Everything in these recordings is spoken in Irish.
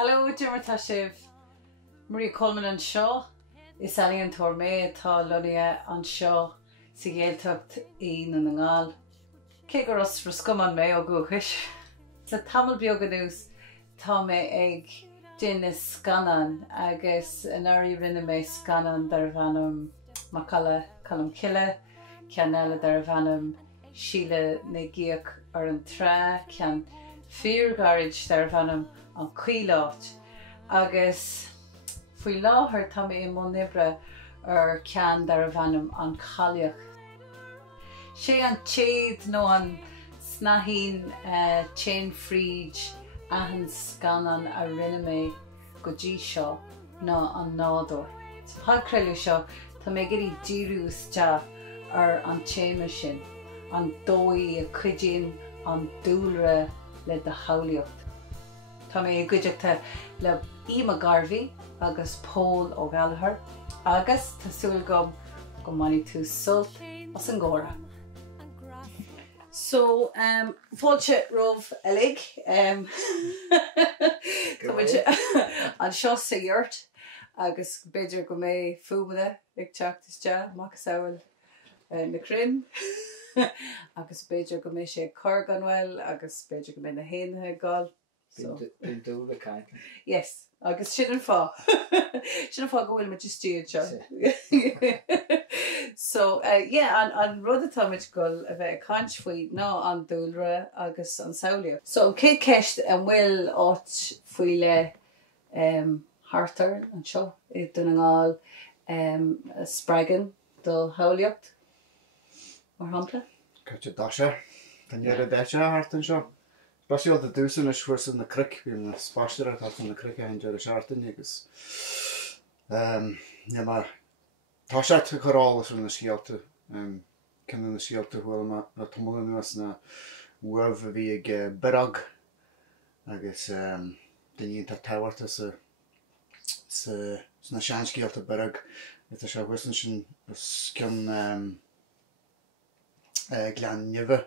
Hello, Jimmertashiv. Maria Coleman an seo is ealaíontóir mé tá lonia an seo sa nGaeltacht í na nGael. Cé gur os frascumann mé ó gúchais. Sa tamil beaganús tá mé ag din is scanan agus an airí rinne mé scanan dar bhanam macala calam cile, cean eile dar bhanam síle na gíoch ar an trá, cean fíorgáid dar bhanam an cuiláit agus faoi láthair tá mé i mó nibre ar cean dar bhanam an chailleach. Sé an chéad nó an snahín chain fríd ahan scanan a rinne mé go dtí seo ná an nádúir. Tá creilú seo tá mé gurí díriús te ar an téime sin, an dóí a cuideann an dúlra le de samhlaíocht. Tá mé gcuideachta le Aodh Mac Gairbheá agus Pól ó Gallachóir agus tásúil go mbainigh tú sult as an cómhra. So, fáilte romh ealaigh an seo sa dheart agus beidir go mé fuaimne ag teachtaiste machas amhail na crin agus beidir go mé sé cur ganhfuil agus beidir go mé na héanathe gáil. Bín dúla caiint. Yes, agus sin an fá. Sin an fá go bhfuil me just tíad seo. So, an rud atá muid gol a bheith caint faoi ná an dúlra agus an samhlaíocht. So, cé ceist an bhfuil áit faoi le hartar an seo i do na nGael spreagan do samhlaíocht mar hampla? Caite daise. Tá níor a deise hartan seo. Basíolt a dúsan is fuair na cric, bhí na spáistear a tartan na cric a deir a seartan agus. Tá sé chorálas na scialta, cinna na scialta bhfuil na tomulanas na uamh a bhí ag birag agus daoine táhairta na seanscialta birag. Tá sé bhuisan sin cin gleannimhe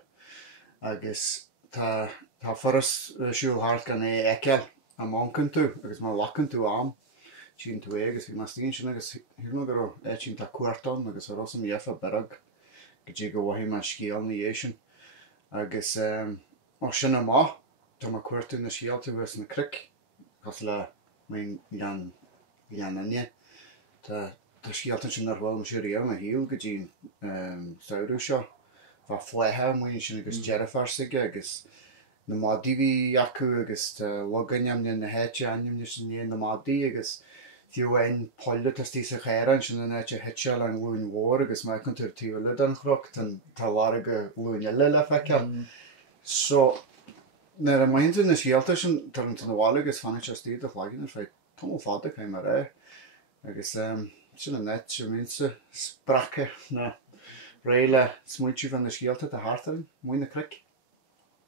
agus tá foras siúil hart gan eiceal a máncan tú agus má lacan tú am tín tú agus bhí mastíonn sin agus hiúna gur éitín tá cuairtán agus a rosam dhéfa birag go dtí go bhhaithí mar scíal na dhé sin agus ó sin amá tá má cuairtú na scialta bhuas na cric chus le maon gleananne tá scialta sin ar bhfuil siú réal na híal go dtí saoirú seo bha fleithe muoin sin agus dearafáirsaige agus na mádaí bhí acu agus logainneam na héite ainneam sin níon na mádaí agus fiúhain poile tastí sa chéireann sin na héite hitseil an lún mhór agus mai chun túir tíola an chrocht tá lára go lún eile le feiceal. So nar a maithintú na scialta sin tar an na bhála agus fanna se tíad a chláigin ar feit tomó fada chéim mar ré agus sin an net sin mínsa sprache na réile smuitiú fan na scialta a hartarin, muoin na cric.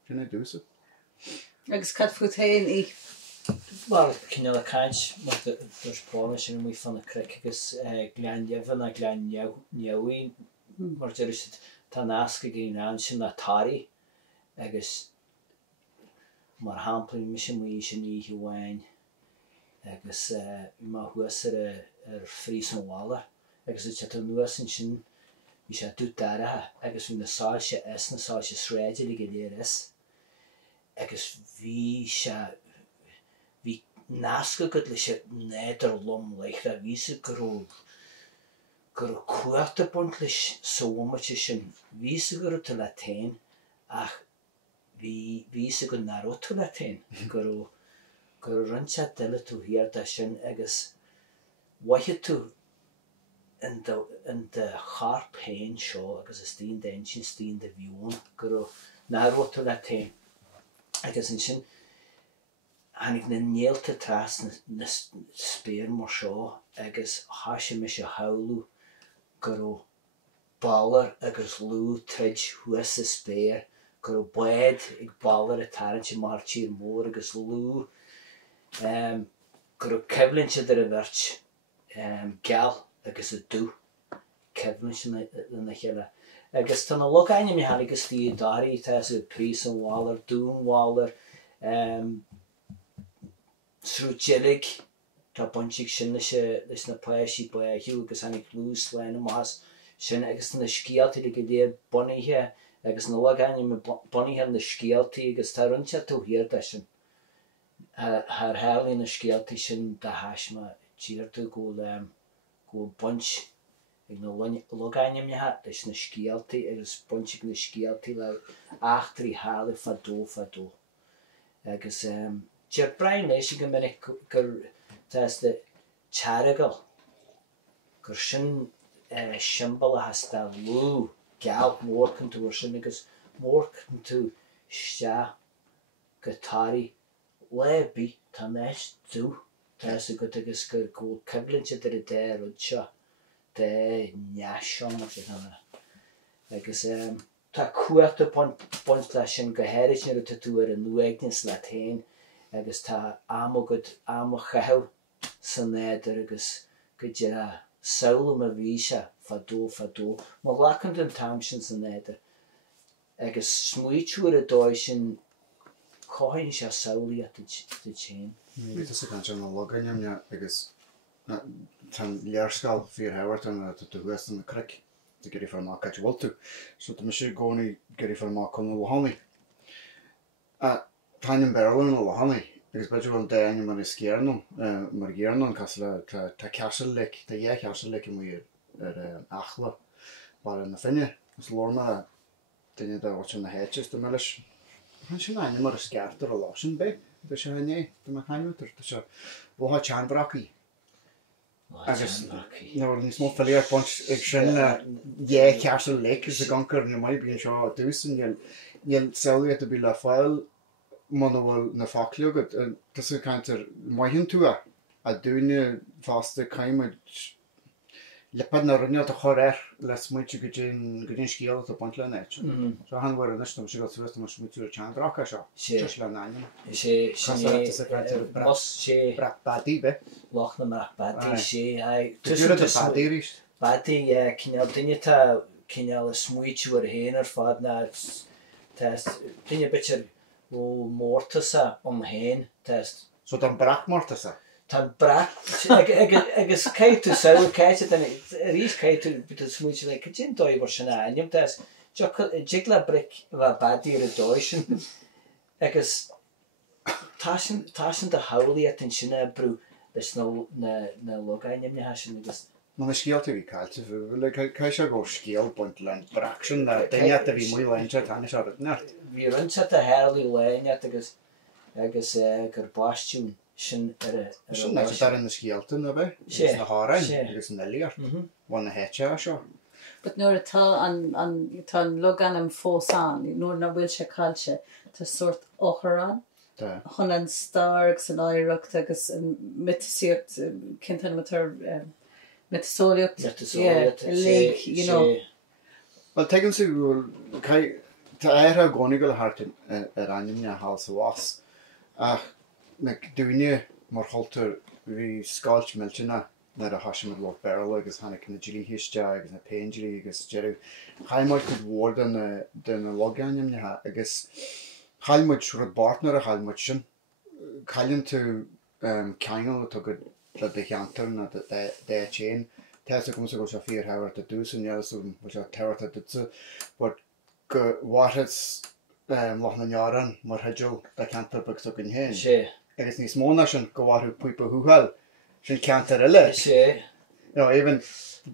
Sinna dúsa. Agus cad fuaithéin í? Wel, cynnyl y caint, mae'r pôl sy'n mwy fan y cric agus glean iefyn a glean newi. Mae'r dyrus ta nasg ag ein an sy'n na tari agus mae'r hampl mi sy'n mwy sy'n ni hiwain agus mae hwys yr ffris yn wala agus y chat yn nwas yn sy'n mi sy'n dŵt dara agus fi'n na sael sy'n na sael sy'n sredil i gilydd agus fi nasga gyd le sy'n ned ar lom leich a fi sy'n gyro cwrt y bwnt le sôn sy'n fi sy'n gyro ty laten ach fi sy'n gyro narw ty laten gyro rynta dyle tw hir da sy'n agus waith tw yn dy char pen sio agus ystyn den sy'n styn dy fiwn gyro narw ty laten agus yn sy'n hannig na nGael te tras na speir mar seo agus hashe me se haulú gyro baller agus lú trid huas a speir gyro bwed ag baller a taran sy'n mar tír mór agus lú gyro ceflin sy'n dyr y ferch gal agus y dw ceflin sy'n na chela agus tan a logain mi hannig agus tí dari tas y pris yn waller dŵn waller srúdjelig, tá bunchig sin leis na páisí hiú agus hanig lús lein más sin agus na scialtaí le go dtí bunaithe agus na leagaine bunaithe na scialtaí agus tá runte tú hiar de sin. Thar healaí na scialtaí sin de haisma tíir tú go bunch ag na leagaine leis na scialtaí agus bunchig na scialtaí le achtarí hála fadó. Agus tíir brain leis go minic gur tas de t-ardán gur sin symbol a has da lú gal mórcan tú sin agus mórcan tú stea gatarí lebi tá neis tú tas a go agus gur go cyflintse ar a dé rud seo de neasion agus tá cuairta bunt leis sin go héiris ar a tú ar a nuaignis le tain agus tá am chathú san néidir agus go dtí a saolam a bhíse fadó má lecan den tam sin san néidir agus smuitiúir a dóid sin cóhainn se samhlaíocht de chéin. Bhí sa gan sin na leagaine agus tá léarscáil fíorthhabhairt an tú thuastan na cric de gurí farmá caiite bhil tú, so tá sé gcónaí gurí farmá chun na lehannaí. Táinn bearlan na lehannaí agus beidir an daine mar is céarnam mar ggéarnam cos le tá ceasail le tá dhé ceasail le mu ar achla bar na finne gus lorma duine de áit na héitis do meis han sin aine mar is ceartar a lásin be de se né de mar chaútar tá se bhtha teanbrachaí agus nó níos mó felíar pont ag sin dhé ceasail le is a gancur na mai bíon seo dúsan níl samhlaíocht a bí le fáil man bhfuil na facliú go tas a caiintear maithinn tú a dúine fásta caiimiid lepad na runne a chóir le smuitiú go dtíon scéal a buint le net. So han bhar an istom si go tuasta mar smuitiú teandracha seo just le naim. sé Badí be? Loch na mar badí sé badí ríist? Badí cinál duine tá cinál a smuitiú ar héin ar fad na duine bitir ó mórtasa héin test. So dan brach mórtasa? Tá brach agus caiitú saoil caiite rís caiitú bit smuitiú le cin dóibh mar sin aim test jigla bric bheit badí ar a dóid sin agus tá sin de samhlaíocht an sinna brú leis na leagaine ha sin agus Man na scéalta bhí caiilte le cai se go scéal buint le brach sin na daine a bhí mú leinte tána se neart. Bhí runse a heirlaí leine agus gur baistún sin Sin dar in na scéalta na be na hárain agus na léart bhain na héite seo. But nuair atá an logan an fósán, nuair na bhfuil se caiilte tá suirt ócharán chun an stargus an iar-chósta agus an mitasíocht cinnte matar Metasoliacht, lake, you know. Well, taken to kai ta era gonigal hart ar anim na hals was. Na duine mar halter vi scalch melchina na a hashim lo barrel agus hanik na jili hisja agus na painjili agus jeru. Hai much could ward den loganim na agus hai much partner hai much kalin to kangal to good le de cheantar na de chain Testa cum se go se fíor habhairt a dús an nealsúm go se teirta dúsa but go bhaithas loch na nearan mar heideal de ceantar bag so gin héin. Agus níos móna sin go bhhaithú puipa húhal sin ceantar eile. No, even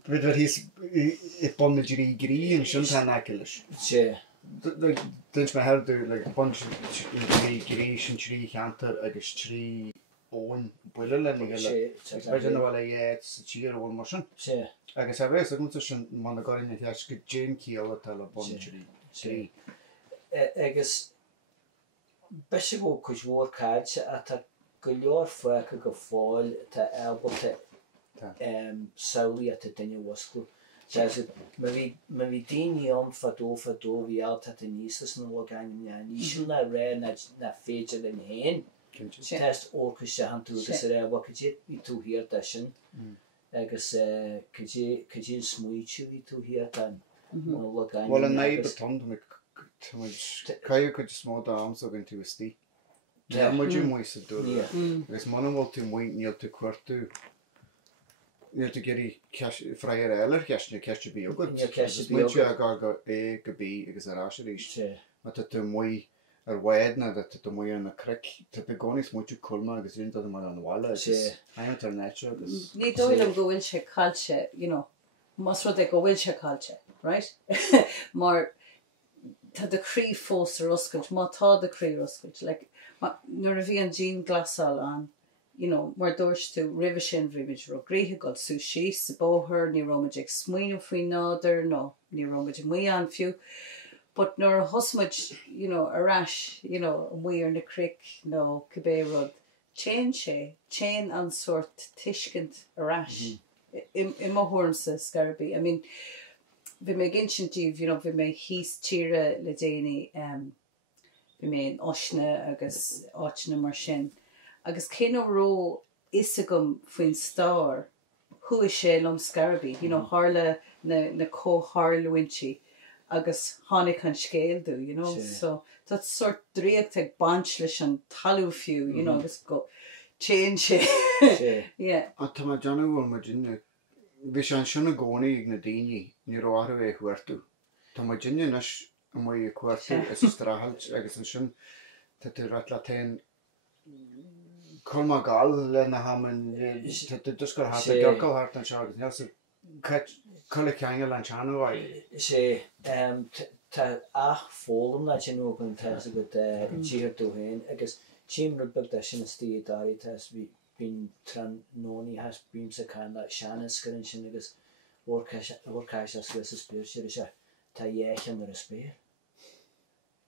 bidver hís I bonne grí grí sin tá nacilis. Dins me herú le bon grí sin trí cheantar agus trí óin buile le nGael. Beidir na bhfuil é sa tír óin mar sin. Agus a bheits a gúnta sin man na garin theas go Jane cíal a tal a bon grí. Agus beise go chuis mhór cáilte a tá go leor foicha go fáil tá eabalta samhlaíocht a duine wascú. Ma bhí daoine an fadó bhí alta a níosas na bhágaine níosú na ré na féidir in héin. Test orcus se han tú agus wa í tú hir de sin agus cé smuitiú í tú hir an Well an naib a tom caiú chud smó am so gin tú istí Tá muidir muosa dúla. Agus mana bhfuil tú muoin níl tú cuairtú. Níl tú geirí freiar eilear ceisna ceiste bí agad. Níl ceiste bí Muinte a go é go bí agus arás ríist. Ma tá tú muoi ar waidna that tú muoi an na cric. Tá tú gcónaí muinte culma agus dún dad mar an bhála agus aimint ar nete agus. Ní dóilm go bhfuil sé cailse, mas rud go bhfuil sé cailse, right? Mar tá de crí fós ar oscailt, má tá de crí oscailt. Nuair a bhí an jean glasáil an, mar dúirt tú ribh sin bhríimiid ro gríthe go sú síos sa bóthir, ní roimeid ag smaoinú faoin náidir, nó ní roimeid muí an fiú. But nuair a thosmuid, arás, muir na cric, nó cabbé rud, chéin an sort tuiscint arás. I má thuirmsa scarabí. I mean, bhí mé ginsintíh, bhí mé híos tíre le déanaí, bhí mé an osna agus áitina mar sin. Agus cén ó ró isagam faoin stáir, thu is sé lom scarabí, hála na cóthharlúintí, agus tháinig an scéal dú, so that sort dríocht ag bant leis an talú fiú, agus go chéin sé. A tá má deanna bhfuil mar dinne, bhí sé an sinna gcónaí ag na daoine ní ráthú é chuirtú. Tá má dinne nes an muí a chuirtú is stráthailt agus an sin tá tú reit le tain culma gáil le na haman tá tú duscar háta dearcail hart an seagus neas chuile ceangail an teanú áid. Sé tá ach fólam na sin ógan tá a go tíir tú hain agus tíim rubeg de sin stí darí tas bín tran nóí has bím sa canna seanas gorin sin agus orcáis as gus a spír sé se tá dhéchan ar a spéir.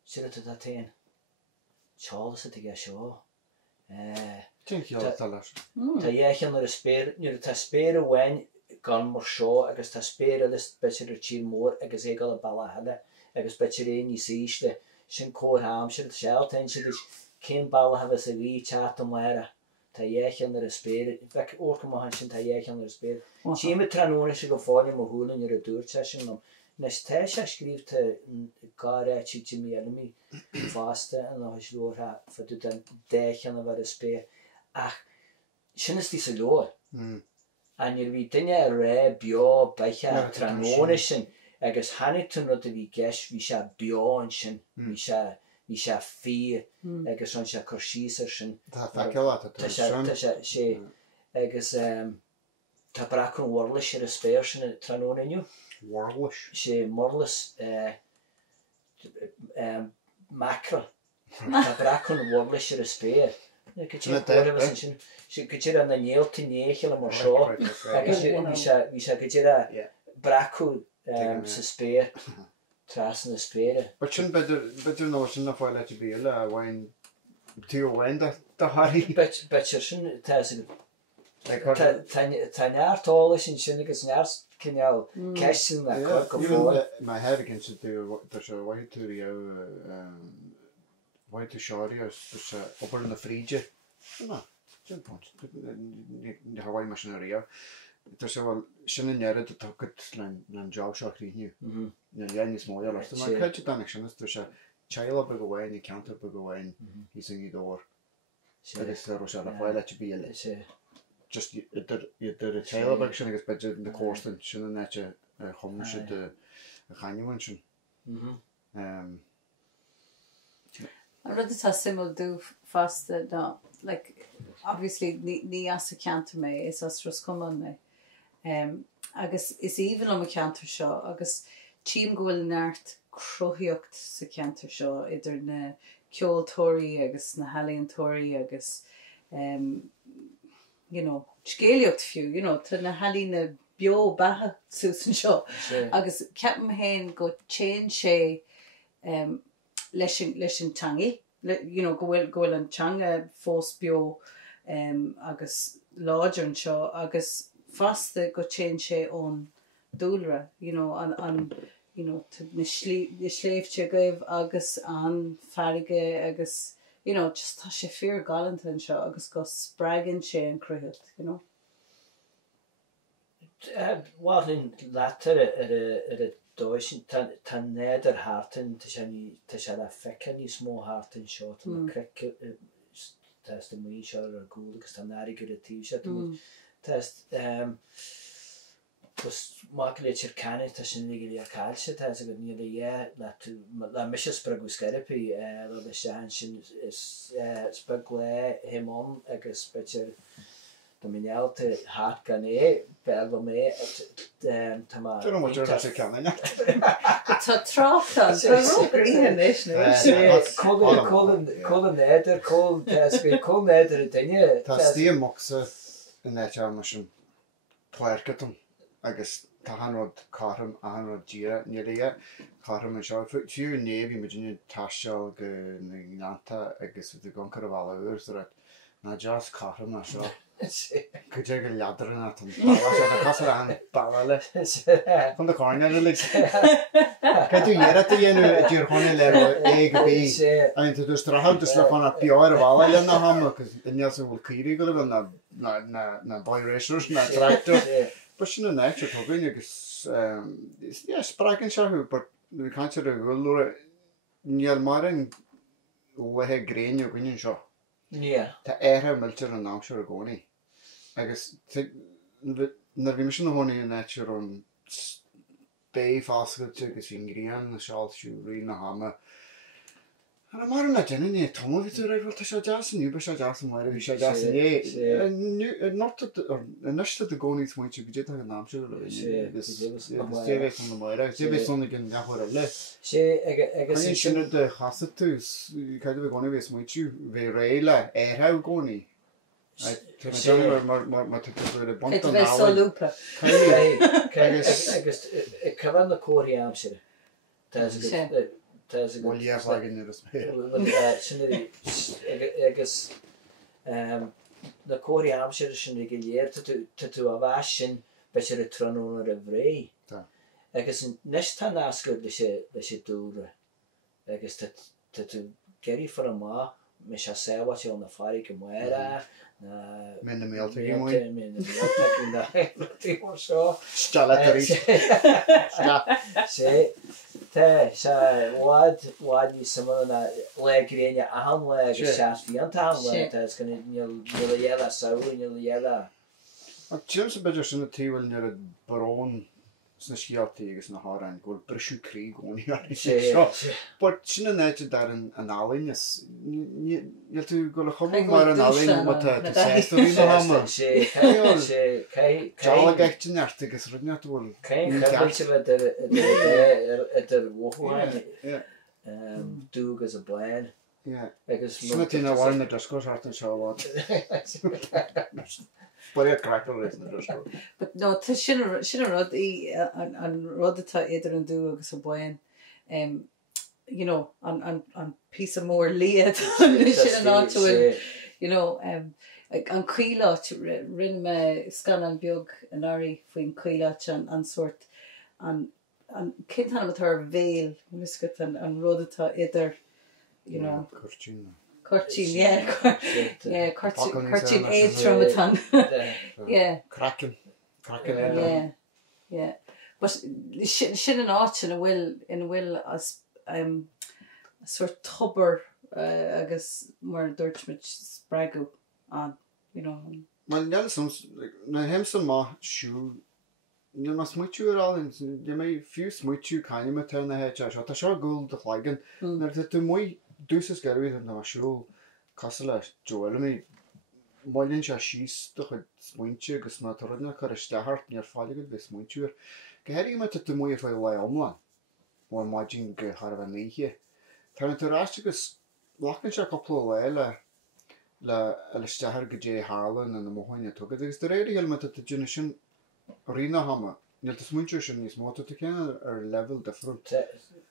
Sira tá tain Charles a tige seo. Tá dhéchan ar a spéir, nuair tá spéir a bhain gan mar seo agus tá spéir a list betir ar tír mór agus égal a bailachile agus betir é ní síiste sin cóthám sin sealtain sin is cén bailachile a bhí teat am mara. Tá dhéchan ar a spéir, bheith orca mahan sin tá dhéchan ar a spéir. Tíime tranóna se go fáinne mo húlan ar a dúirte sin am. Nes te se scríbte gára tí Jimmy Elmi fásta an áis lóra fa tú den déchan a bhar a spéir. Ach, sin is tí sa lór. An ir bhí duine a ré bio beiche tranóna sin agus hanig tún rud a bhí geis bhí se bio an sin, bhí se fí agus an se corsíos ar sin. Tá feiceáta tá sé agus tá bracún warlis ar a spéir sin a tranóna inniu. Warlis? Sé morlas mackerel. Tá bracún warlis ar a spéir. Sé go tíir an na nGael néchel mar seo agus bhí se go tíir a bracú sa spéir tras na spéire. But sin beidir nó sin na fáil le bí a bhain tú bhain de haí? Beir sin tá neartála sin sin agus near cinneall ceistin le go fóil. Má head gin se tú se bhaithúí bhaithú seáí se opair na fríide. Ní hahaid mar sin a riamh. Tá se bhfuil sinna nead a tugad le job seo chríniu. Na léana is móil leis. Má chuilte danig sin tú se teile be go bhhain í counter be go bhhain í san ídóir. Agus ro se le fáil le bí le. Just idir a teile be sin agus beidir na cóstan sinna nete chumne si a chainehhain sin. An rud atá simú dú fasta ná, obviously ní as a ceantar mé is as ruscuman mé. Agus is even am a ceantar seo, agus tíim go bhfuil neart Chruthaitheacht sa ceantar seo idir na Chultúirí agus na ealaíontóirí agus scéalaíocht fiú, tá na helí na bio bathe súsan seo. Agus ceapan hain go chéin sé leis an teangaí, go bhfuil an teanga fós bio agus láidir an seo, agus fasta go chéin sé ón dúlra, na sléifte gaibh agus an farige agus, just tá sé fear galanta an seo agus go spragan sé an cruthaitheacht, Bhálinn leatar ar a dóis tá néad ar hátain tá se le feice níos mó hátain seo tá test y mwyn siar o'r gŵl agos ta nari gyda tîw siar test Cos mae gyda ti'r canu ta sy'n ddigyd i'r cael sy'n test agos ni la mysio sbrag wysgaripi la ddysio han sy'n sbrag le hymon agos betyr paineál te hart gan fel o me ta ma Dwi'n mwyn dwi'n rhaid i'r cael yna. Tá tráchtan, tá rúgur íhan is Colin neder, Colin neder y dynnu. Tá stíam moxa yn eich am sy'n plergatwn. Agus tá hanrod carham a hanrod gira nid carham yn siarad. Fiw nef i mynd i'n tasiol gyda nanta agus fydd y goncr o fala yw'r syrad. Na jas carham na siarad. Cwyd eich liadr yna tan bala siarad. A casar a'n bala le. Fond y cornel ylig. Cydw i'r at i enw ydy'r Chonaill o eig bi. A yn tydwys drahal dysla fan at bio'r fala le na ham. Cos dyniad sy'n fwyl ceirig o le na boy racers na tractor. But sy'n yn eich o togyn agos spragan siarad hw, but dwi'n cael siarad hw, lwr niad marin lehe grein o gwynyn sio. Ta erha milter yn naw siarad o goni. Agos, nyr fi mysyn o honi yn eich o'n bei ffasgwyd agos fi'n grian na siarad siw rhaid na hama. Ar y mar yna dyn ni, Tom o fi dwi'n rhaid fel ta siarad jas yn yw, beth siarad jas yn wair, fi siarad jas yn ie. Yn ystod y goni'n mwy ti'n gydyd ag yn am siarad o'r un. Stefeith yn y mair, stefeith yn y gyn gallachóir le. Yn un sy'n y chasad tu, cael ei goni fe mwy ti'n fe reile, erhaw goni. Mae ti'n gwybod y bont Cyd fe solwpa. Agos, cyfan y cwr i am sy'n. Wel ie, flag yn yr ysmyr. Agos, na cwr i am sy'n sy'n rhywun tydw a fasyn beth sy'n rhan o'n yr efrei. Agos, nes ta nasgwyd lys y dŵr. Agos, tydw geri ffyr yma, mes a sewa ti o'n y ffari gymwera. Mynd y mil teg i mwy. Mynd y mil teg i mwy. Ti'n mwyn sio. Stalet ar eich. Sa wad ni symud yna le grenia ahan le agos sias fi an tan le tas gan nil iela sawl nil iela. Ti'n sy'n bydr sy'n y ti wel nir y baron sy'n sgialti agos na haran gwrdd brysw crig o'n i ar eich. But sy'n yn edrych dar yn alun ys ni'n ti'n gwrdd chomwg mae'r yn alun ma ta sest o'r un o hamar. Jalag eich ti'n art agos rydyn at wrdd. Cain cyfnod sy'n ydy'r wwhwan. Dŵg as y blaen. Sy'n ti'n awan y dysgwrs art yn siarad. Bwriad crackle rhaid yn y dysgwrs. But no, sy'n rhod i an rhod y ta idir yn dŵg agos o blaen. You know, an piece of more liad. Sy'n yn oed to you know, an cuilot, rin me sgan an biog yn ari fwy'n cuilot an sort an cyn han am tar veil, misgwt an rhod y ta idir, you know. Cortsin, yeah. Cortsin eitro with han. Yeah. Kraken. Yeah. But sin an áit in a will as sort tubber agus mar dúirt spragu an, you know. Wel, na hemson ma siw, ni'n ma smwytiw ar alun, ni'n mai ffiw smwytiw cael ma tewn na hech a ta sio gwl dy chlaigan. Na'r dy mwy dwys ysgerwydd yn ma siw casala joel mi molyn siya sys dy chyd smwytiw gys ma torod na car ystahart ni'r ffalig yd fe smwytiw. Geheri ma dy mwy ffai lai omlan, o'r magin gyharfa neiche. Ta'n dy rast gys lachan siya copl o leile la ystahar gydje harlan yn y mohoin y togyd. Gys dy reiri hel ma dy dyn sy'n rina hama. Ni'n dy smwytiw sy'n nis mot dy ken ar level different.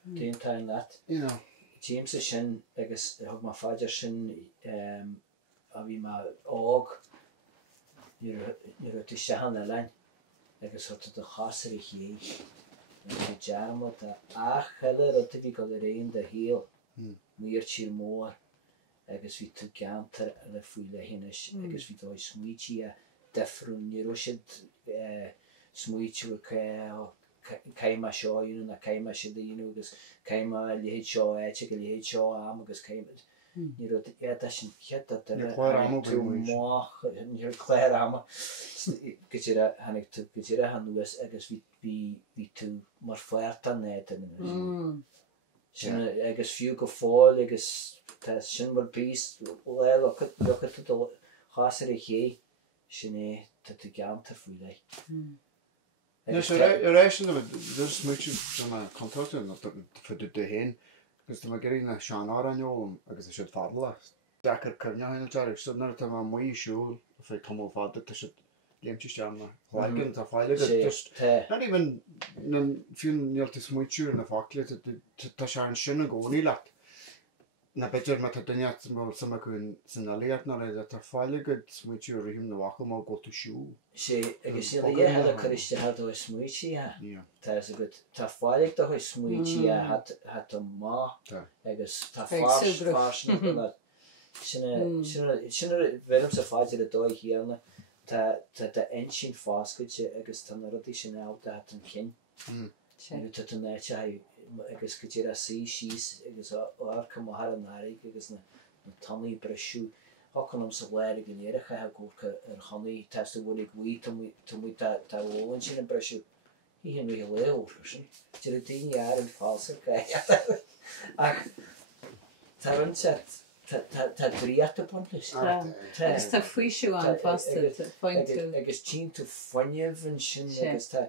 Dyn ta'n lat. You know. James sy'n, agos hwg ma ffadir sy'n, a fi ma og, ni'r ydw siahan elain, agos hwt ydw chasar i chi, ni'r jarmod a chyler ydw fi gael yr ein dy hil, mwyr ti'r môr, agos fi ty gant ar y ffwyla hynnes, agos fi doi smwychi a deffrwn, ni'r wysyd smwychi o'r cael, caima sio yun na caima sydd un agos caima lihid sio eich ag lihid sio am agos caima ní rud éad sin chead Níor chláir ama tú mách níor chláir ama go hanig tú go han nuas agus bhí tú mar fuirta néid sin agus fiú go fáil agus sin mar bís leil go chásar I ché sin é tá tú geantar faoi lei. Rééis sin dus muú na contractú fu de hen, gus tá geí na seaná anolalam agus a si fadla. Dechar cyrneáin deir so nar tá muí siúil fé tomó fada tá si léimtiste na chláigen tá fáile not even na fiún níolta smuitiúr na fácla tá se an sinna gcónaí leat. Na beidir me tá duine sama chun san ealaíocht na réide tá fáile go smuitiúr rihím na bhacha má go tú siú. sé agus níl dhéad a chuiste had ó smuití tá fáile do chu smuití hat má agus tá fás sinna bhém sa fáidir a dóid chéanna tá einsin fáscuilte agus tá ruí sin áta hat an cin. Tá tú néite agus go a sí síos agus ácha mar an áigh agus na tannaí breisiú hácanm sa léir gnéirecha a gúcha ar chonaí testa bhfuil ghuí mu táhólann sin an breisiú hí hin ri léir sin. Tí a daoine ar an fása ach tá an tá dríata pontlis. Agus tá faoisiú an fásta agus tí tú fanneamh an sin agus tá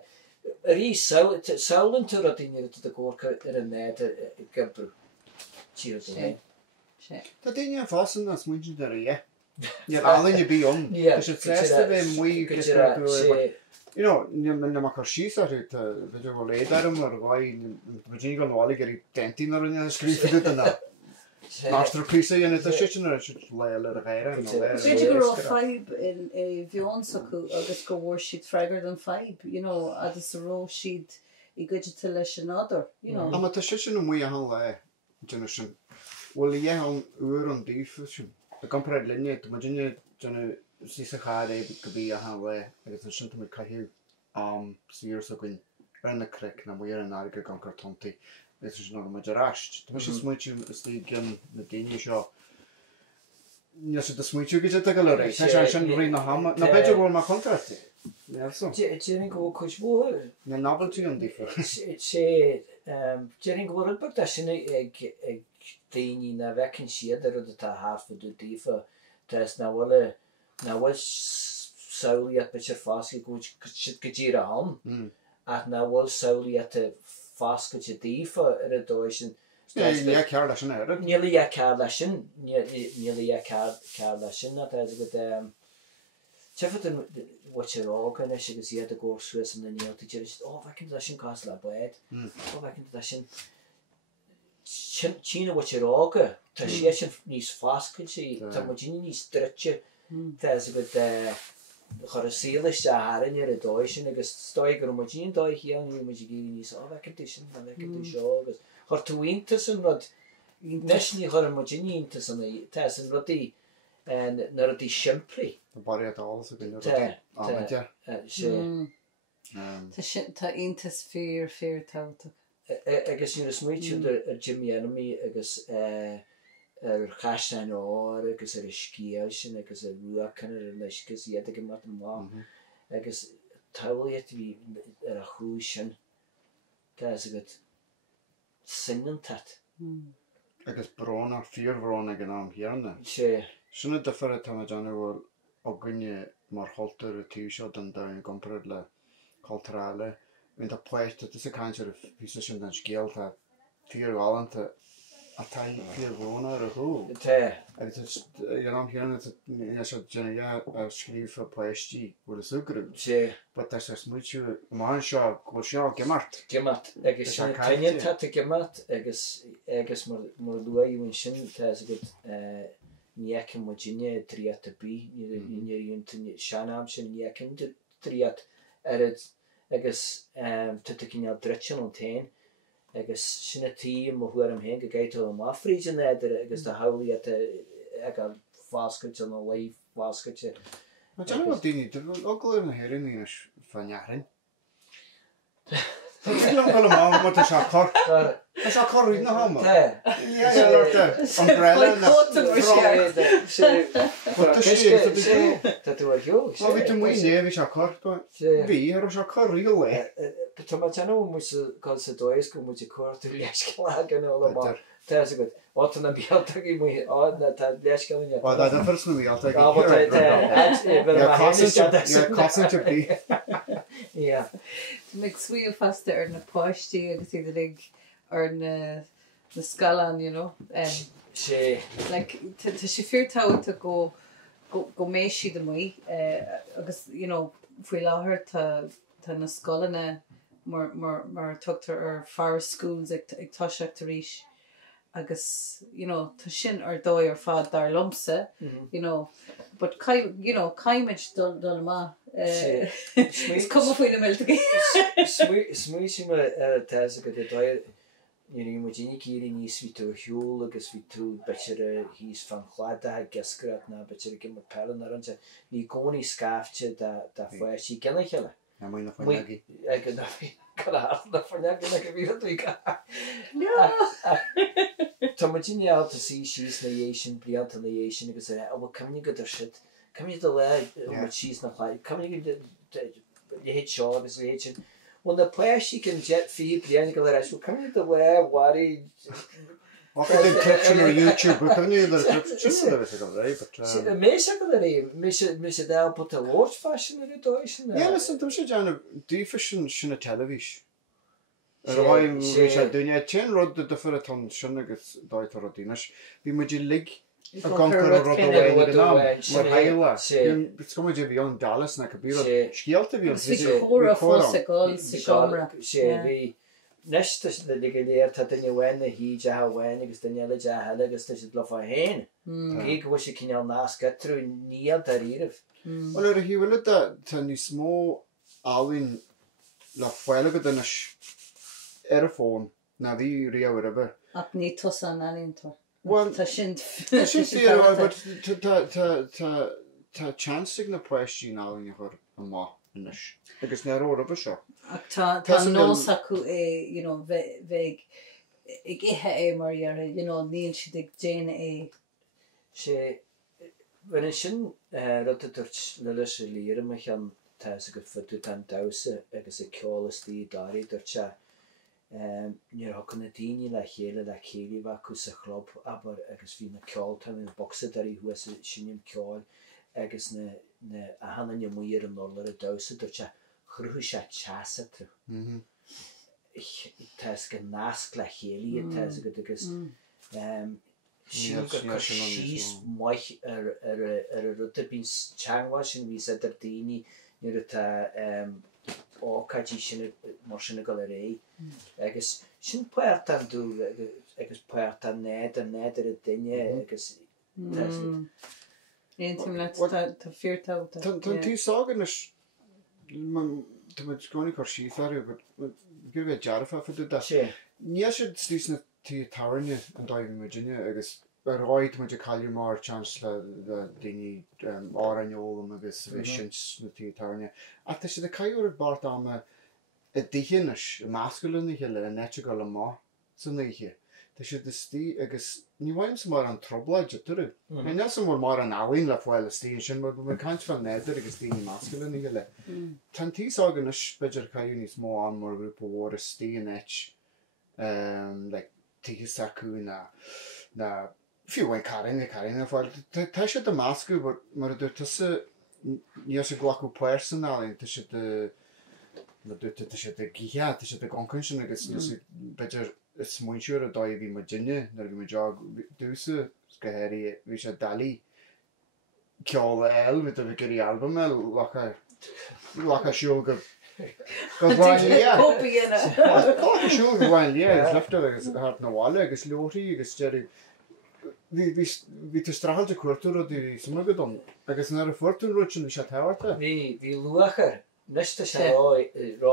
rí saolann tú a daoine a gcócha ar an néid gabbrú tíir go mé. Tá daoine an fásan na smuintin ar é. Níl álainn bí an. Is trésta bheith muí na mar chu síos ar beidir bhil éidirm ar bhaid bidí go bhála gur dentín ar an scrífa na. Nástrú crísa dhéana tá sitin ar leil ar a ghéire. Beidir go rá feib in bheonsa acu agus go bhór siad freigard an feib, agus a ró siad I gcuide leis an adar. Ama tá sitin an muí a an le déine sin. Bhfuil dhé an uair an dífa sin. A gcomhraid linne, tá dinne sí a chád é go bí a an le agus an sinnta mu caiithú sír a gin rinne cric na muir an aige gan cartontaí. Is is nog maar gerast. Toen was het smuitje die gan met die seo. Ja, so de smuitje gezet te galere. Hij zijn rin na ham. Na beetje wel maar contract. Ja, zo. Jering go coach boer. Na novelty on die. Jering go het pak dat ik die na wekken zie dat het half de diefe. Dat is nou was Sauli at beetje fast goed gejira ham. At nou was Sauli at fáscaite dífa ar a dóis sin. Níl cear leis sin ar. Níl cear leis sin. Níl cear leis sin. Tefad an Podchraoladh is agus iad a ggóir suas an na níolta tíir bhecinn leis sin cás le baid. Bhecinn leis sin tína Podchraoladh tá sé sin níos fáscaite tá mu díine níos drite tá chur a sílis a haran ar a dóis sin agus stoig gur mu dín dóid chéan nu mu gí níos bhecinn sin na bhecinn seo agus chuir tú ínta san rud neisní chur mu dínta san tá san rudí na rudí siimplí. Maria Coleman Tá iontas fear táta. Agus ní smuitiú ar Jimmy Enemy agus ar chaisna áir agus ar scíal sin agus ar ruachan ar leis gus iad go mat an má agus táhaíad bhí ar a chrú sin tá a go sinan tat. Agus brona fíorhróna gan am hiarna. sé Sinna de fer tá Johnny bhfuil ó gunne mar holtar a tíisio an da gomprad le Chultúir in de pleist is a kind of position dan scale tá fíorhálanta a tai fíorhróna ar a hú. Het is am hiarna a scríf a pleistí bhfuil a sugrú. But tá sé smuitiú mar seo go seo gemart. Gemart agus taine tá gemart agus mar luaíonn sin tá a go nícin mu dinne tríat a bí níon seanam sin nícin tríat agus tu cinál dretin an tain agus sinna tí mo thuair am hen go gaiitú am áfrídin éidir agus de haí ag an fáscaite an lei fáscaite. Johnny daoine oglair na héirin níos fannearin. Ti'n gwybod cael y mam, mae dy siacor. Mae siacor rydyn nhw hama. Ie, lor dy. Umbrella na. Dat doe ik ook. Wel, fi dwi'n mwyn fi siacor. Fi, ar o siacor ril le. Beto mae tan o mwys gael sy'n does gwm mwys i cwrt i'r liesglag yn ôl yma. Ta sy'n gwyd. O, dyna bialtag i mwy. O, na, ta liesglag yn yw'n. O, da ffyrst nhw bialtag i. O, bod Ie, cosyn ti bi. Ie. Meg swiel fast ar na páistí agus iad lig ar na scalan, you know. Sé. Like, ta sé fear táhacht go méis siad amoi, agus, you know, fwy láthir ta na scolana mar tugtar ar forest schools ag toiseach tar ríis. Agus, you know, ta sin ar dói ar fad dar lumsa, you know, but caiimid dul ma. Is cuma faoin am iltagi. Smúi si ma tás agad a dóir, you know, Virginia Kiri níos ví tú hiúl agus ví tú betcher hís fan chláda a gesgrat na betcher gimar pelan ar anse ní gcóní scafte da fáisí gennachile. Na mwyn na ffornagi. Ag na fi cael na ffornagi na gyfeir dwi ga. Ta Virginia out to see she's nation, briant nation agus well come you get their shit. Come you the leg with cheese na fly. Come you hit shaw agus hit. When the player she can jet feed briant go there. Come you the way worry. Wat ik denk clips on YouTube, we kunnen niet de clips zien, dat is wel right, but meestal dat hij, meestal daar op de watch fashion in het huis. Ja, dat is een beetje aan die fashion zijn televisie. Wij zijn doen je ten rod de voor het dan zijn het dat er is. Wie moet je lig? Ik kan er rod away de naam. Maar heila. Het komt je beyond Dallas na kabila. Schielt te beyond. Is het chomhra fósa gcomhra. Sé Nest is de geleerd dat in je wenne hi ja wenne is den jelle ja hellegus is het lof heen. Ik was je kinal naast getru niet daar hier. Wel er hier wil dat ten is mo alwin la fuela dat is erfoon na die ria hebben. At niet tussen ealaíontóir. Wel, ta sin ta chance na question ealaíontóir ma nish. Agus na ro hebben zo. Tá nós acu you know, bheith ag ithe mar you know, níl siad ag déine Sé, when sin rud a dúirt le leis a líra me chean tás a go fuú tan dasa agus a ceolalas tí darí dúirt se níor hocan na daoine le chéile le chéilí bha cús a chlub aber agus bhí na ceoltan in boxa darí hu sin ceáil agus na a hanan muir an nólar a dasa dúirt se chruthaitheach chasa tu. Tás go nasc le chéilí tás a go agus siúr go síos moich ar a ruta bín teangha sin ví a ar daoine nuair atá ácadí sin mar sinna go ré. Agus sin puirt an dú agus puirt an néad ar a duine agus Éontim le tá feartáta. Tá tí ságan is tá muid gcónaí chuir sífar, but go bheith dearfa fa dú ní siad slís na tí tarne an daimh Virginia agus roiid muid a caiú mar chance le daoine áraneolalam agus bheith na tí tarne. A tá siad a caiúir bart ama a dtíchéanis a másculúna le a nete go le má san éiche. Tá siad is tí agus ní bhaim sa mar an troblaid a turú. Mé ne sam mar an áhain le fáil a stíon sin, mar bu caiint fan néidir agus daoine másculúna le. Tá tí ágan is beidir caiú níos mó an mar grúpa bhór a stíon éit like tíchas acu na fiúhain carin fáil. Tá siad a máscu mar a dúirt níos a ghlacu personal tá siad a gíhe, tá siad a goncain sin agus beidir is muinsiúr a dóibh bhí Virginia nar go muideag dúsa go héirí bhí sé dalí ceála eil mit a bhí gurí album lecha siúil go bhhain lé. Lecha siúil go bhhain lé agus leftar agus hart na bháile agus leotaí agus deirú hí tú strahailte cuairtúir a dí suma go dom agus nar a fuirtún ruid sin bhí sé táhairta. Bhí luachar Nesta se rá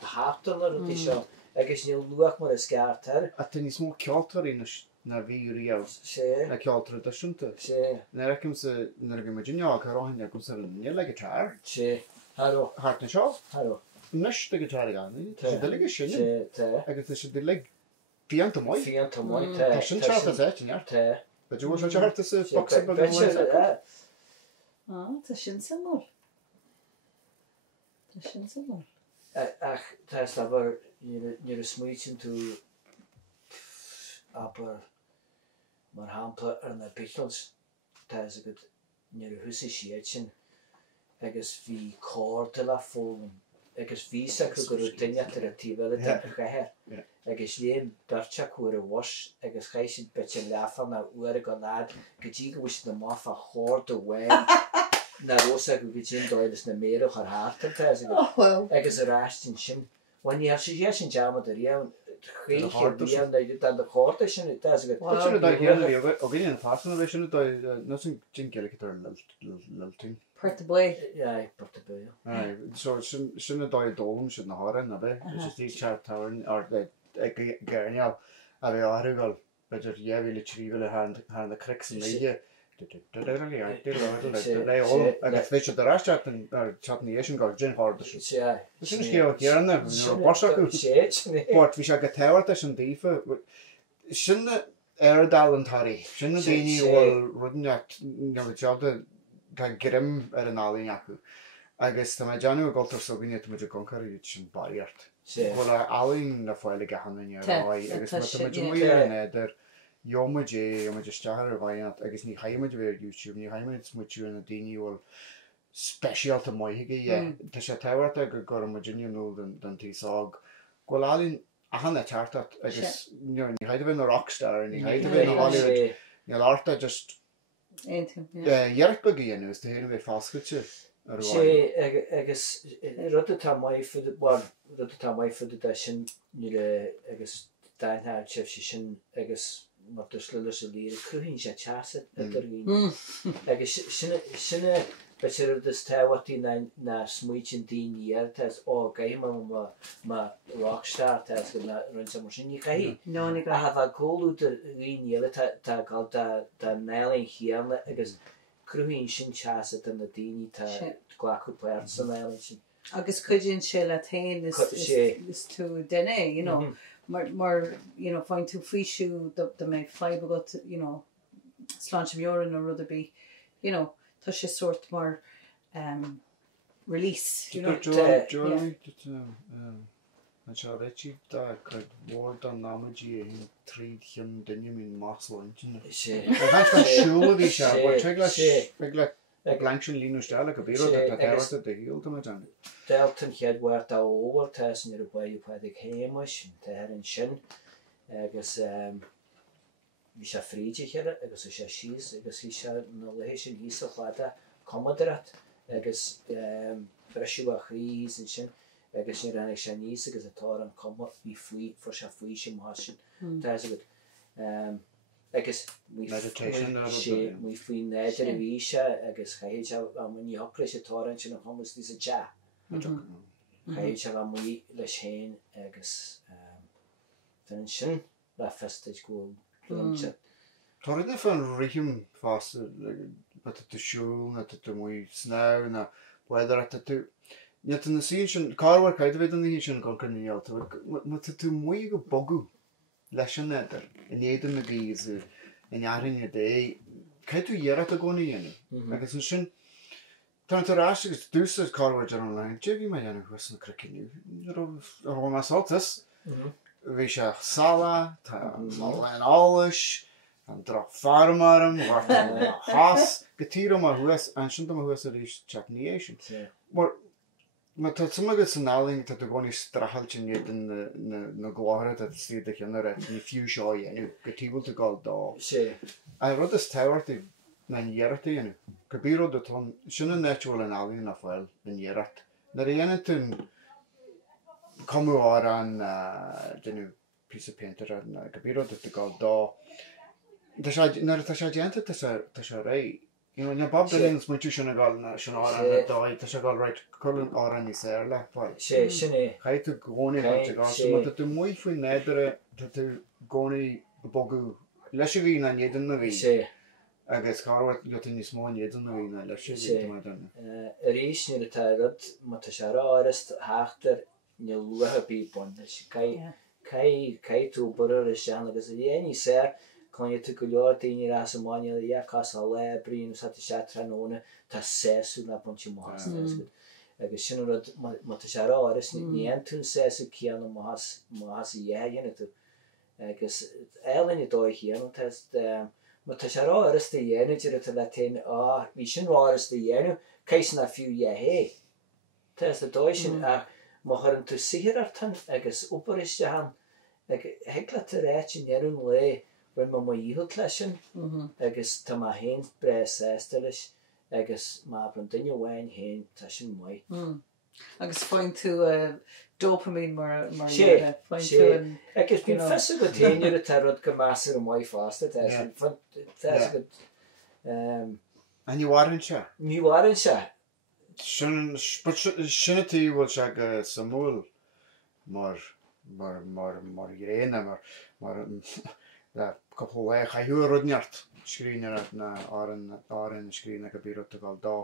hátan ar tí seo agus níl luach mar a sceartar. A tá níos mó ceoltarí na bhí riamh na ceoltar a siúnta. Na raicim sa nar go Virginia a ráin a gúsa níl le gitar. Sé, Haró. Hart na seo? Haró. Nish the guitar gan. Tá sé delige sin. Tá. Agus tá sé delige fianta mai. Fianta mai, tá. Tá sin chat as et, ja. Tá. But you was chart as a boxing bag. Tá sin samol. Tá sin samol. Ach, tá slabar níor smuitin tú aber mar hampla ar na pichels. Tá is a good níor husi sietsin. Agus fi cór la fóin. Agus fi sacr gur duine tar a t-ealaíontóir gair. Agus léon berteach uair a was, agus chaisid betche leafan na uair a ganad, gydí go wis na mafa chór do wein. Na rosa go gydín doilis na méirech ar hátan tás. Agus a rastin sin. Wan ni has sé sin jamad ar iawn, chréich riawn na yw dan da chórta sin tás. Wat sin da hiel o gyn yn fasan o sin da nothing jin gelig tar lilting. Puerto Boy. Ja, Puerto Boy. So sin da dolum sin na haren na be. Just die chat tavern or Gernal a bheith áthúgáil beidir dhéhhíle tríhile há na cricks an méide agus féidir de rásteach ar chatnaí sin gáil gin háda sin. Sin cío céanna bosach bort bhí se go tehairta sin dífa sinna iar-chósta sinna daoine bhfuil rudaneacht teachta tá grim ar an ealaíon acu agus tá deanú a gáiltar sogaine tá muidir concarí sin bairt. Well, ealaíon na fáile gahanna agus muid muoin idir Yomide stahar bhaint agus ní haimiid bhar YouTube, ní haimiid smuitiú na daoine bhfuil speisialta maithaige tá sé tehairta go gur an Virginia den tíosag. Gháil ealaíon achanna teartat agus ní haidir bhín na rockstar, ní haidir bhín na Hollywood, ní láirta just dhearc go gíanú, is tá héanana bheith fáscailte. sé agus rudda tá mai fudda sin agus daithna sibh sin agus mar dusluile sa líir cruthín sé teasa idir ghaoin. Agus sinna betir is táhairtaí na smuitin daoine tás ó gaim má rockstar tás go na rinsa mar sin ní chaí. A hafa góú de ghaoine tá gáil da nGael chéanna agus cruthín sin teasa den na daoine tá ghlachu beirt san nGael sin. Agus cuidiann sé le tain is tú duine, you know. Mar you know, fáin tú faoisiú do méid fleibe go, you know, sláinte mioran or rud be, you know, tá sé sort mar release, you know. Johnny, an se réití da chuid mór don námadí in tríd chin duine mín máslóintin. Siúla bhí se, bhar blank sin líú stela go bíú a teirta de híalta me an. Deltan cheadhhar a óhar tas ar a baú paidig héimeis ar an sin agus bhí se fríide chéile agus sé síos agus hí se na lehééis sin hí a chláda comadarat agus breisiú a chrís an sin agus ní rannig sé níos agus atá an comad hí faoi for se faoi sin má sin agus mí faoin néidir a bhí se agus chaid a muí hopla sé táran sin an thomas tí a te. Chaid se bh muí le sin agus sin le festaid go lumse. Tá ina fan rithim fás tú siúil na tú muí sná na bhaidir tú. Net na sí sin cáhar caiid bhéid an hí sin go chuníal tú muí go bogu leis an néidir in éidir na gíos in airrinne dé caiid tú dhearach a gcónaí dhéanú agus an sin tá rás agus dúsa cáhar ar an lein bhí mai dhéanú chuas na criciniú ar má soltas bhí se sala tá lein ális an dra farmarm hás go tír mar thuas an sin am thuas a rís teachníéis mar tá sumagad san nGael tá gcóí strachailte iad na gláthra a si a cheanna réit ní fiú seo dhéanú go tíbal tú gáil dá. A rud is tehairta na dhearachta dhéanú go bíród sinna netúil an nGael na fáil in dhearacht. Na dhéana tún cumú an denú pí painter go bíród tú gáil dá. Tá sé déanta tá sé ré. Na Bob Dylan's much sin gáil sin áran dá tá sé gáil réit chulann áran ní sé le fáil. sé sinné. Chaid tú gcónaí gáil tú muí faoin néidir tú gcónaí bogu leis a bhí na néidir na bhí. agus carhad go ní smóin éidir na bhína leis sé rís ní a tarad má tá sé áras háachtar ní luatha bíbon cai tú burar is sean agus a dhéanaí sé chuine tú go leor daoine as amáine cas a le bríon sa sé tróna tá séú na pontí más agus sin rud má tá sé áras níon tún séú cean más dhéana tú agus ealainn dóid chéan má tá sé áras de dhéanú idir a le tain hí sin áras de dhéanú cais na fiú hé Tá a dóid sin ach má chuann tú sihir ar tan agus upariste han ag hegla tar réit sin nearún le rin má íhil leisin agus tá má héin bres éistelis agus má bran duine bhhain héin tá sin mai. Agus fáin tú dopamine mar sé agus bín fesa go téine a tarrad go measar an mai fásta a níhhaann se? Níhhaann se. Sinna tí bhfuil se go samúil mar réine mar couple le chaithú rudneart scríine na áran scríine go bíúta gáil dá.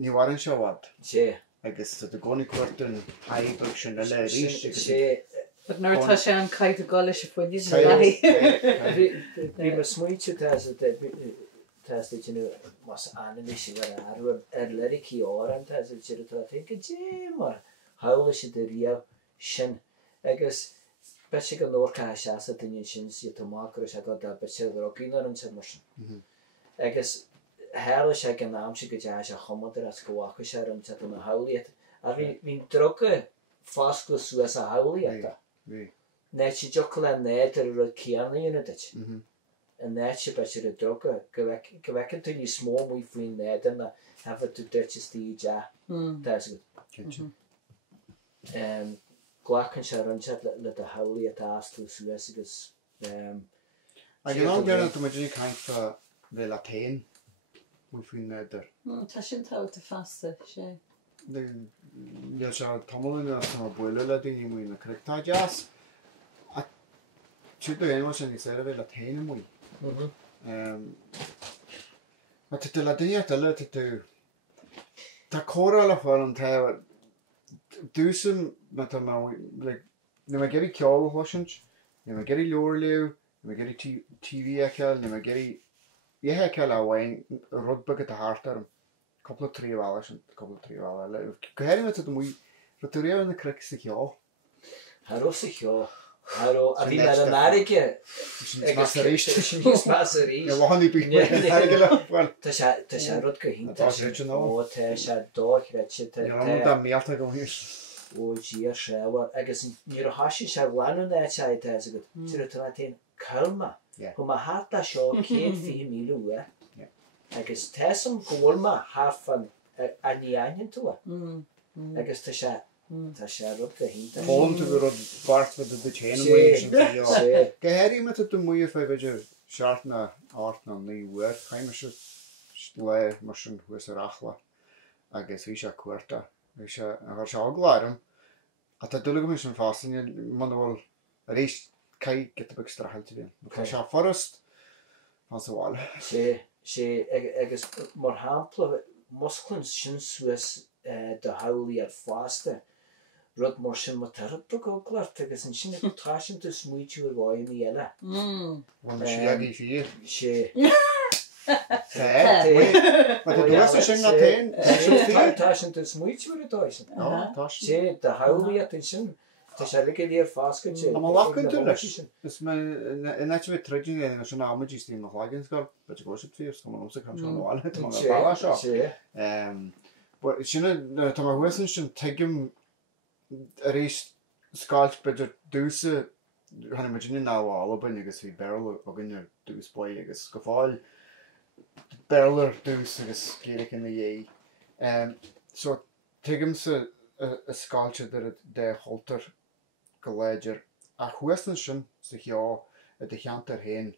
Níhhaann se bhd? Sé. Agus tá gcónaí cuairtain haidh sin le ríiste sé. Nuair tá sé an caiith a gáile se foiin Bhí mar smuoite testú mas analíisi lericí áran tí go dé mar hála si de riamh sin agus be se go nócha seasa duine sin si tomácra se go be se roínar an sin mar sin. Agus héla sé gan náam si go dé se chomadar as gohacha sé an te na hálaíad a hín drocha fáscla suas a hálaíata. Net si jo le néidir rud ceannaíonna dit. En net se be se a drocha go bhecinn tú ní smó mí faoin néidir na hefa tú deirte tí de. Glachan se runse le a hálaíad asú suas agus. A gin an gceanna tú muidir caiinfa bhé le tain mú faoin néidir. Tá sin táta fasta sé. Níl se tamlin tá buile le daoine mú na crictá jazz. Tú éon sin ní sé bhé le taine mú. Má tú le daine le tú tá córa le fáil an ta dúsam ní me geirí ceáil hoisint, ní me geirí leor leo, ní me geirí TV eiceil, ní me geirí ihe eiceil a bhhain rudbag a háartarm. Couple of tríomhála sin, couple of tríomhála. Go héirí me tú mú tú réamh na cric sa ceáil? Haró sa ceáil. A bhí mar an airige Mas a ríist. Mas a ríist. Bháinní bí airige le. Tá sé rud go hinnta. Tá sé dóchreite. Tá méalta go hís. Ó díar séhar agus ní a hasí se bhhainú net se te go. Tí tú té calma. Go má háta seo 150,000 ue. Agus team gohfuilma háfan a níaineann tú. Agus tá sé rud go hinnta. Fáin tú go rud bart fa de chéanam. Gehéirí me tú mú fé beidir seart na áit na ní uair, chaimime se le mar sin huas a rachla agus bhí se cuairta. Bhí se se agláirm a tá dula go mis an fásin man bhfuil a rééis cai get be strahailte bhíon. Tá se forrast fan sa bháil. sé agus mar hápla musclann sin suas de hálaí ar fásta rud mar sin mar tarad go gláirt agus an sin táisiint tú smuitiú ar bháin í eile. Bhain sé agé fí. sé Ma tú dúas sin na tain táisiint tú smuitiú ar dáisiint. sé de hálaí a sin tá sé le ar fáscail sé. Má lachan tú leis. Is net bh treidir sin ámadí tí nach láginn gáil, be go sé fí go sa chu bháile bhá seo. Sinna tá huasan sin tuigim a rééis sáilt beidir dúsa hanna muidirine náhála bain agus bhí beirl a gine dús buid agus go fáil beirlar dús agus céireach ina dhé. So tuigim sa sáilte de holtar go léidir a chuasan sin sa cheá a de cheantar héin.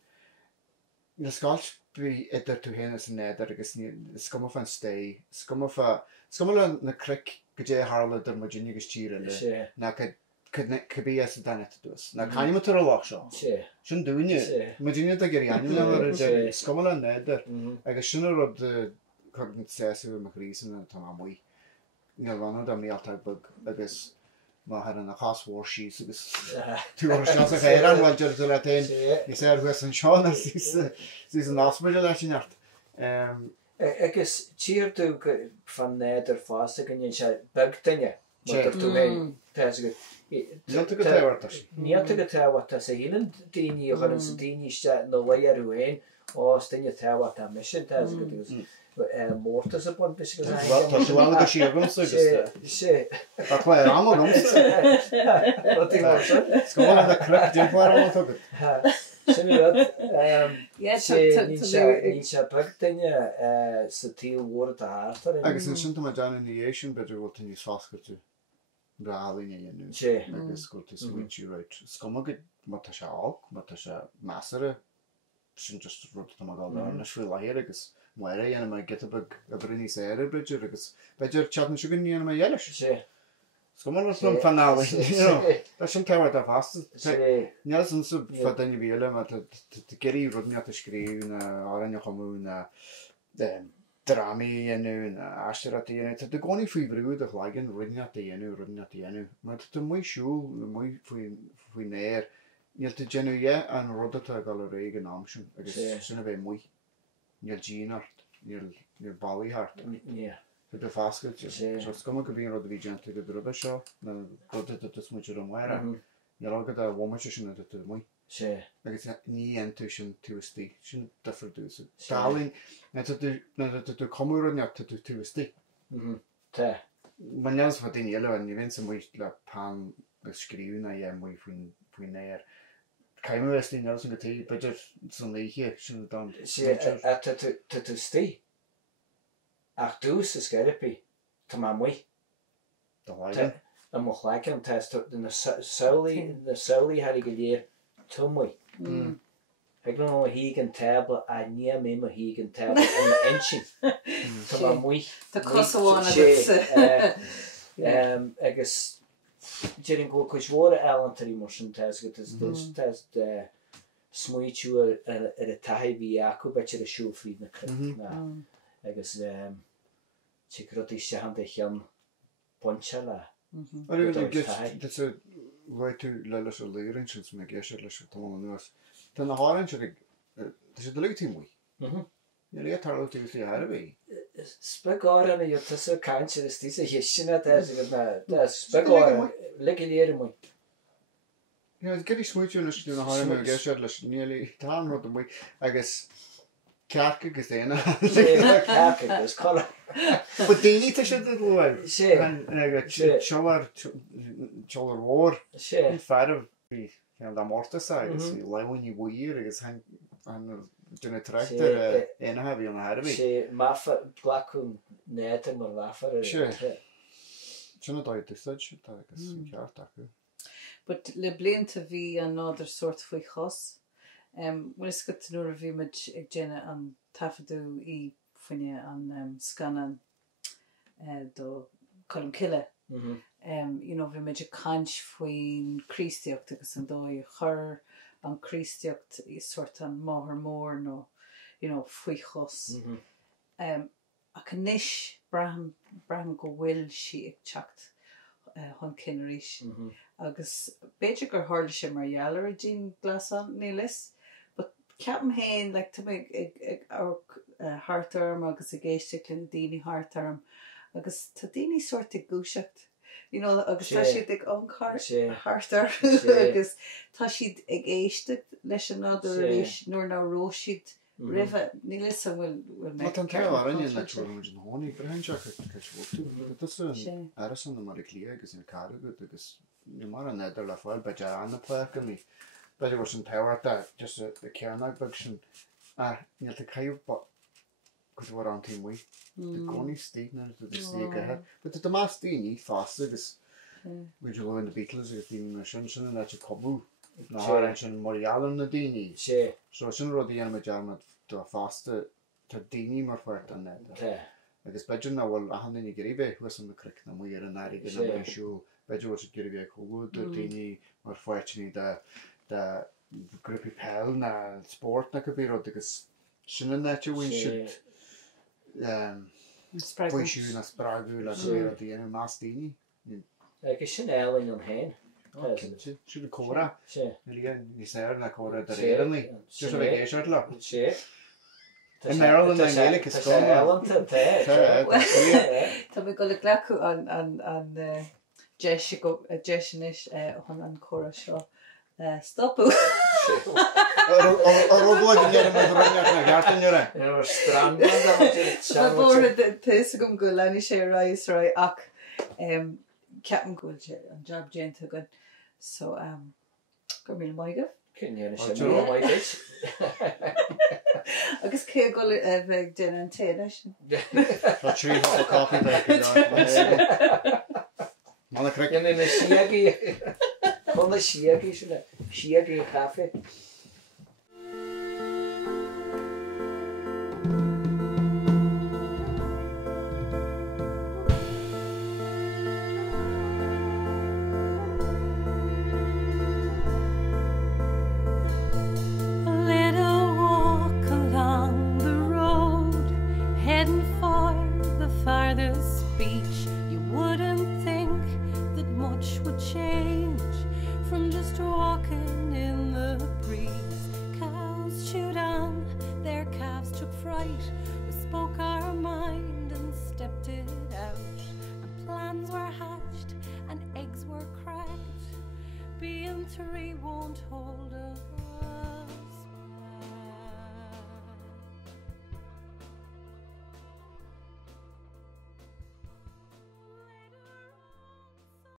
Na sáilt bhí idir tú héana san néidir agus scuma fan stay, scuma le na cric go dé hála ar muidirine agus tíre le na Cybí as y dan eto dwys. Na cael yma tyr o loch sio. Sy'n dwi'n ni. Mae dwi'n edrych i'r iawn yma ar y sgomol yn edrych. Ac sy'n yr oed cognitive stress yw'r macris yn y tam am mwy. Ni'n fanod am ni altag byg. Agus mae hyn yn achos war sheets. Agus dwi'n o'r sias o'ch eiran. Wel, jyr dyla tein. Ni ser hwys yn Sean. Sy'n yn osmwyd o leis yn iart. Agus tír dú fan néidir fásta gan sé begtainine mar tú mé Níl go táhairtas. Níl go táhairta sa híanaan daoine a chuann sa daoine nó léarú hain ás daoine táhairta mission mórtas a bun bis go Tá sé bhil go siargam sé Tá chléir am gom. Sgomol a cruc dín chléir am tugad. Sin ní se begtainine sa tíl mhór a hátar. Agus yn sy'n dyma dan yn ei eisiau beth yw'r ti'n ys ffasgol ti. Bralin ei enw. Agus gwrdd ti switch i roed. Sgomog mae ta siaog, mae ta sia masar sy'n just rwyd dyma gael dan. Nes fwy lair agus mwere i enw mae gyda byg y brynu ser y bridger agus bedger chadn siwgyn ni enw mae eilish. Sgomog yn ffyn paineál. Da sy'n tewed a fast. Niall sy'n sy'n ffadyn i fi ele mae ty geri rwyd ni at y sgrif na oren i'ch omw na drami enw na asher at enw. Ty dy goni ffwy frwyd o'ch lagen rwyd ni at enw. Mae dy mwy siwl, mwy ffwy nair. Niall ty genw ie an rwyd at a gael y reig yn amsyn. Agus sy'n y fe mwy. Niall gyn hart. Niall bali hart. Dy ffasgol ti. So sgomog y fi'n rwyd fi gentig y drwyd sio. Na gwrdd y dydys mwy yr ymwera. Niall o gyda womach sy'n y dydyd mwy. Agus ni entu sy'n tywysdi. Sy'n dyffr dwys. Dalyn. Na dy comwr o'n iat dy tywysdi. Mae'n iawn sy'n fod i'n ielo. Ni fynd sy'n mwy pan ysgrif na ie mwy fwy'n nair. Cael mynd ysdi niall sy'n gyda bydr sy'n leichi sy'n dan. A ty tywysdi? Ach dŵs ysgeripi. Ta ma mwy. Y mwch lagen test na sawli har i gyda'r tymwy. Hag nhw o hig yn tabl a nia mym o hig yn tabl yn ensin. Ta ma mwy. Ta cos o wan agus Jerry'n gwybod cwys fawr ealaíontóirí mar sy'n test test smwytiw ar y tahi fi acw beth ar y siw ffryd na cryf. Agus ti'n gwrdd eisiau hand eich am Podchraoladh. That's a way to leilus o leirin sy'n sy'n meg eisiau leis o tamon yn nŵas. Dyna na hárin sy'n sy'n dylig ti mwy. Ni'n ei tarlo ti wrth i har fi. Speg oran i wrth ysyn cael sy'n ysdi sy'n hysyn a speg oran. Leg i leir mwy. Gedi smwytio nes dwi'n na hárin meg eisiau leis ni'n ei tan rwyd yn mwy. Agus Carca agus éna. Carca agus cola. But daily ta sy'n dod lwyl. Cholar war. Farf fi da mortas agus i lewn i wyr agus han dyna tractor ena hafi o'n harfi. Maffa glacwn neta mor maffa. Sy'n dod i ddysad sy'n agus yn ceart acw. But le blaen ta fi another sort fwy chos. Wel ysgwyd nhw'r fi myd ag jenna an tafadw i ffynia an scanan do colm cile. Fi myd y cant fwy'n Christiocht agus yn doi chur an Christiocht i sort an mohr mór no fwy chos. Ac yn nish braham go wyl si ag chacht hon cynrysh. Agus beidir gur hála sé mar dhealar a dín glasan nílis. Ceapam hain, tá ag hartarm agus a géisteachlinn daoine hartarm agus tá daoine sort ag gúiseacht. Agus tá siad ag hartar agus tá siad ag éisteach leis an nádar éis nuair ná róisiad ribhe nílis a bhfuil Má tan teil ar aine le trúir an hónig brehanseach ceisbhú. Aras an mar clí agus in caragad agus ní mar an neidir le fáil beide anna pleach go mí. Beidir war sy'n tewar da, just y cearnag bag sy'n niall ty cael gwrs war an ti mwy. Dy goni stig na, dy stig ahead. But dy mas di ni fast agus wedi lo in the Beatles agus di na sy'n yn eich cobw. Na har yn sy'n morialon na di ni. So sy'n rod i anam y jarmad do fast ta di ni mor fwert an ned. agus beidir na bhfuil a hanna ní gairbh chuas an na cric na mu ar an airige na mu siú beidir bhil sé gairbh chomhúd ar daoine mar foiitní de grúpi peil na sport na go bíród agus sinna nete bhain siad foiisiú na sprágú le go bíród dhéanú más daoine. Agus sin ealaíon an hain. Siúd cómhra. Ní séir na cómhra de réalní. Just a bheith géisiart le. In Maryland na nGael is go ealaíonta Tá mé go le gleacu an deisinis chun an córa seo stopú. Róglaid in éireann na roinneach na gceartainúra. Ar strand Tá bór tuis gom go lení sé ráis roi ach ceapan gúil sé an job déanta gan. So go mí maigah. Cynnig sin maigah. Agus cé go bheith den an té sin. Tá trí a coffee bag. Mána cric. Yn na siagi. Chwn na siagi sy'n siagi caffe. Won't hold us.